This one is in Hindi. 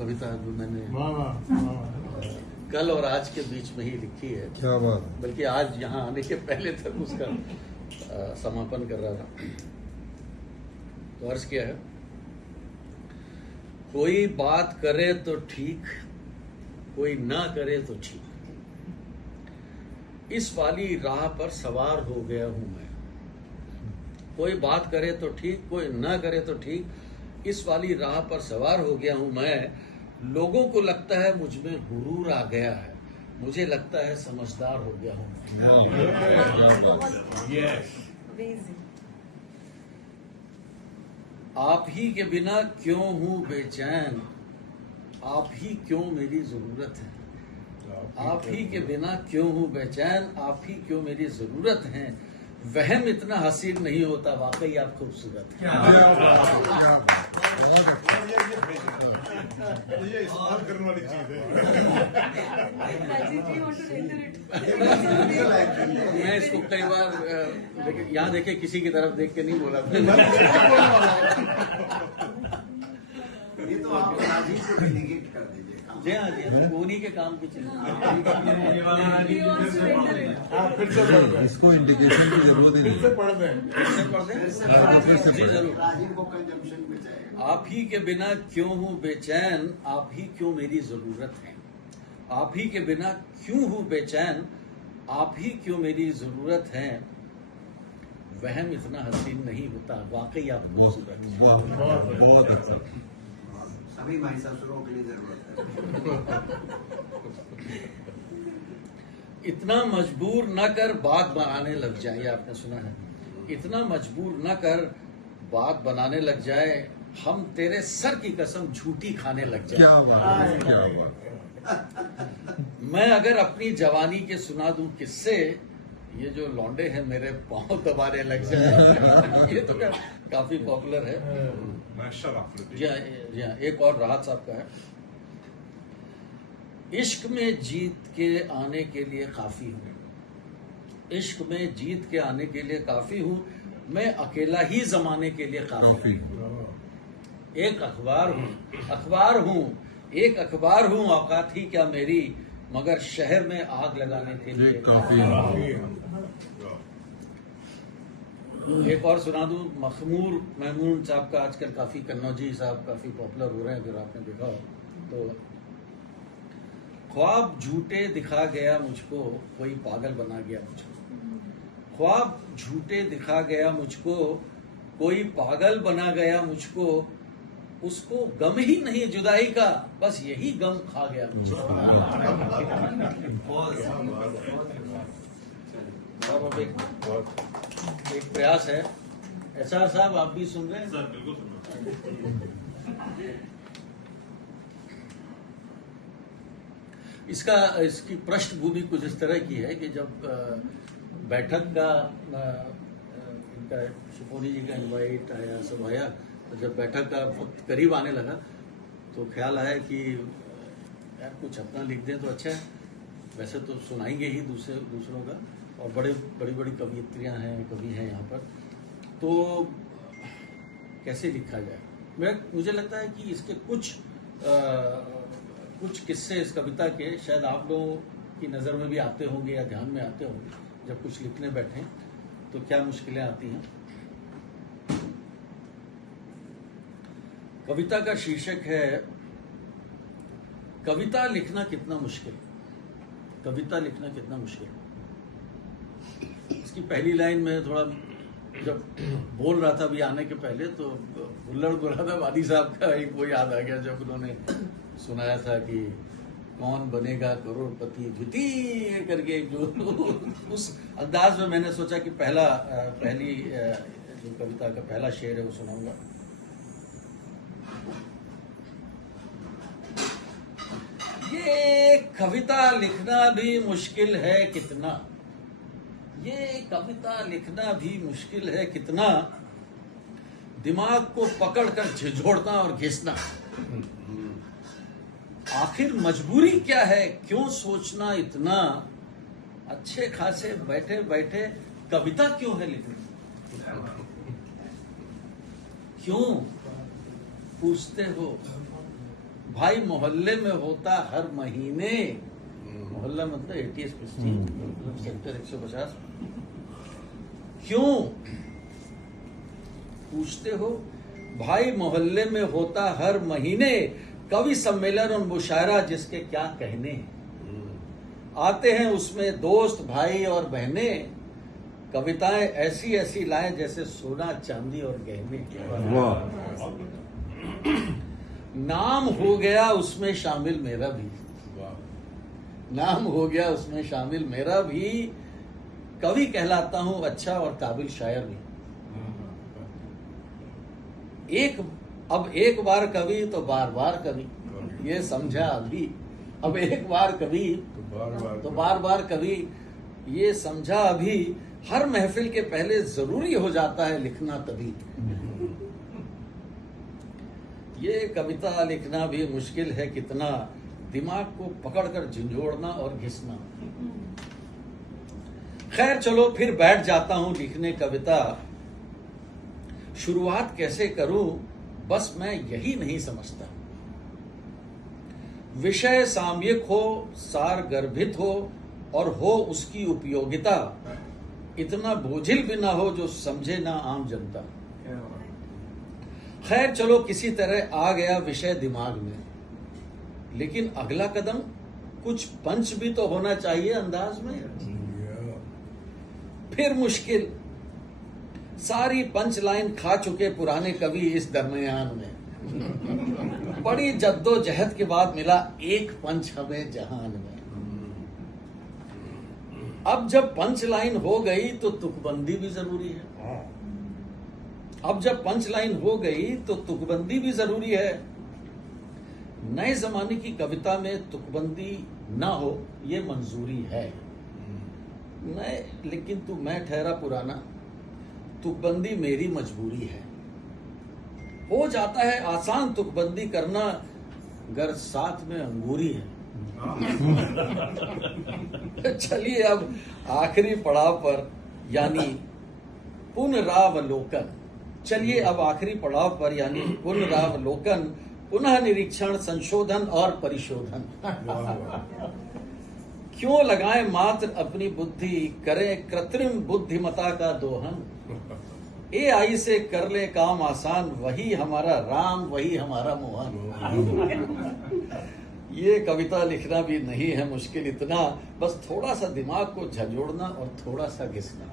कविता जो मैंने कल और आज के बीच में ही लिखी है। क्या बात है। बल्कि आज यहाँ आने के पहले तक उसका समापन कर रहा था। तो अर्ज किया है, कोई बात करे तो ठीक, कोई ना करे तो ठीक, इस वाली राह पर सवार हो गया हूं मैं। कोई बात करे तो ठीक, कोई ना करे तो ठीक, इस वाली राह पर सवार हो गया हूं मैं। लोगों को लगता है मुझ में गुरूर आ गया है, मुझे लगता है समझदार हो गया हूं। आप ही के बिना क्यों हूं बेचैन, आप ही क्यों मेरी जरूरत है। आप ही के बिना क्यों हूं बेचैन, आप ही क्यों मेरी जरूरत है। वहम इतना हसीन नहीं होता, वाकई आप खूबसूरत हैं। ये इस्तेमाल करने वाली चीज है। मैं इसको कई बार लेकिन यहाँ देखे किसी की तरफ देख के नहीं बोला था। ये तो आप राजीव को डेलीगेट कर दीजिए। जी हाँ जी हाँ, उन्हीं के काम की चीज। इसको इंडिकेशन की जरूरत ही नहीं। इससे पढ़ दें जी जरूर। राजीव को कंजम्पशन में जाएगा। आप ही के बिना क्यों हूँ बेचैन, आप ही क्यों मेरी जरूरत है। आप ही के बिना क्यों हूँ बेचैन, आप ही क्यों मेरी जरूरत है। वहम इतना हसीन नहीं होता, वाकई आप खूबसूरत हैं। बहुत अच्छा। सभी महिषासुरों के लिए जरूरत है। इतना मजबूर न कर बात बनाने लग जाए, ये आपने सुना है। इतना मजबूर न कर बात बनाने लग जाए, हम तेरे सर की कसम झूठी खाने लग जाए। क्या बात है, क्या बात है। मैं अगर अपनी जवानी के सुना दूं किस्से, ये जो लौंडे हैं मेरे पांव दबाने लग जाए। ये तो काफी पॉपुलर है। जी हाँ, एक और राहत साहब का है। इश्क में जीत के आने के लिए काफी हूँ, इश्क में जीत के आने के लिए काफी हूँ, मैं अकेला ही जमाने के लिए काफी हूँ। एक अखबार हूँ, एक अखबार हूँ, औकात ही क्या मेरी, मगर शहर में आग लगाने के लिए काफी। एक और सुना दूं, मखमूर महमूद साहब का आजकल काफी, कन्नौजी साहब काफी पॉपुलर हो रहे हैं, अगर आपने देखा हो तो। ख्वाब झूठे दिखा गया मुझको, कोई पागल बना गया मुझको। ख्वाब झूठे दिखा गया मुझको, कोई पागल बना गया मुझको। उसको गम ही नहीं जुदाई का, बस यही गम खा गया मुझको। अब एक प्रयास है। एसआर साहब, आप भी सुन रहे हैं? सर बिल्कुल सुन रहा हूं। इसकी पृष्ठभूमि कुछ इस तरह की है कि जब बैठक का इनका शिपोनी जी का इनवाइट आया, सब आया, तो जब बैठक का वक्त करीब आने लगा तो ख्याल आया कि यार कुछ अपना लिख दें तो अच्छा है। वैसे तो सुनाएंगे ही दूसरों का, और बड़ी बड़ी कवियत्रियां हैं, कवि हैं यहाँ पर, तो कैसे लिखा जाए। मुझे लगता है कि इसके कुछ किस्से इस कविता के शायद आप लोगों की नज़र में भी आते होंगे या ध्यान में आते होंगे। जब कुछ लिखने बैठे तो क्या मुश्किलें आती हैं। कविता का शीर्षक है, कविता लिखना कितना मुश्किल। कविता लिखना कितना मुश्किल। इसकी पहली लाइन में थोड़ा जब बोल रहा था अभी आने के पहले, तो हुल्लड़ गुलादा वादी साहब का एक वो याद आ गया, जब उन्होंने सुनाया था कि कौन बनेगा करोड़पति द्वितीय करके, जो उस अंदाज में मैंने सोचा कि पहली जो कविता का पहला शेर है वो सुनाऊंगा। ये कविता लिखना भी मुश्किल है कितना, ये कविता लिखना भी मुश्किल है कितना, दिमाग को पकड़कर झिझोड़ना और घिसना। आखिर मजबूरी क्या है, क्यों सोचना इतना, अच्छे खासे बैठे बैठे कविता क्यों है लिखनी। क्यों पूछते हो भाई मोहल्ले में होता हर महीने, मोहल्ला मतलब एटीएस सेक्टर 150, क्यों पूछते हो? भाई मोहल्ले में होता हर महीने कवि सम्मेलन और मुशायरा जिसके क्या कहने, आते हैं उसमें दोस्त भाई और बहनें, कविताएं ऐसी ऐसी लाएं जैसे सोना चांदी और गहने। नाम हो गया उसमें शामिल मेरा भी, नाम हो गया उसमें शामिल मेरा भी, कवि कहलाता हूं अच्छा और काबिल शायर भी। एक बार कवि तो बार बार कवि, ये समझा अभी। अब एक बार कवि तो बार बार कवि, ये समझा अभी। हर महफिल के पहले जरूरी हो जाता है लिखना तभी। ये कविता लिखना भी मुश्किल है कितना, दिमाग को पकड़कर झंझोड़ना और घिसना। खैर चलो फिर बैठ जाता हूं लिखने कविता। शुरुआत कैसे करूं बस मैं यही नहीं समझता। विषय सामयिक हो, सार गर्भित हो और हो उसकी उपयोगिता, इतना बोझिल भी ना हो जो समझे ना आम जनता। खैर चलो किसी तरह आ गया विषय दिमाग में, लेकिन अगला कदम कुछ पंच भी तो होना चाहिए अंदाज में। फिर मुश्किल, सारी पंच लाइन खा चुके पुराने कवि इस दरमियान में। बड़ी जद्दोजहद के बाद मिला एक पंच हमें जहान में। अब जब पंच लाइन हो गई तो तुकबंदी भी जरूरी है। अब जब पंच लाइन हो गई तो तुकबंदी भी जरूरी है। नए जमाने की कविता में तुकबंदी ना हो ये मंजूरी है। नए लेकिन तू मैं ठहरा पुराना, तुकबंदी मेरी मजबूरी है। हो जाता है आसान तुकबंदी करना गर साथ में अंगूरी है। चलिए अब आखिरी पड़ाव पर यानी पुनरावलोकन, चलिए अब आखिरी पड़ाव पर यानी पुनरावलोकन, पुनः निरीक्षण, संशोधन और परिशोधन। क्यों लगाएं मात्र अपनी बुद्धि, करें कृत्रिम बुद्धिमता का दोहन। AI से कर ले काम आसान, वही हमारा राम वही हमारा मोहन। ये कविता लिखना भी नहीं है मुश्किल इतना, बस थोड़ा सा दिमाग को झंझोड़ना और थोड़ा सा घिसना।